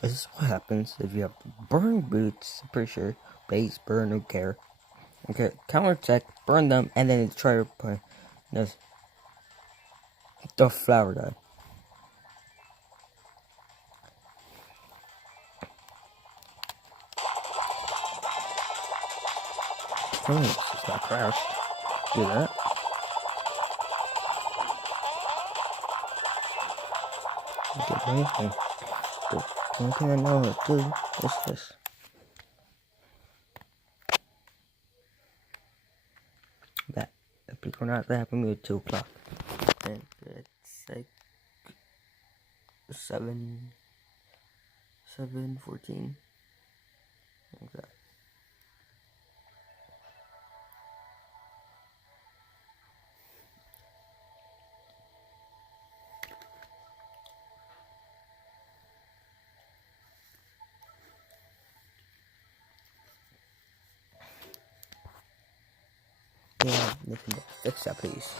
This is what happens if you have burn boots, pretty sure. Base, burn, who care. Okay, counterattack, burn them, and then try to put this the flower guy. It's not crash. Do that. Get anything. The only thing I know how to do is this. That. If people are not that happy at 2 o'clock. And it's like 7:14. Like that. Yeah, Nathan, fix that please.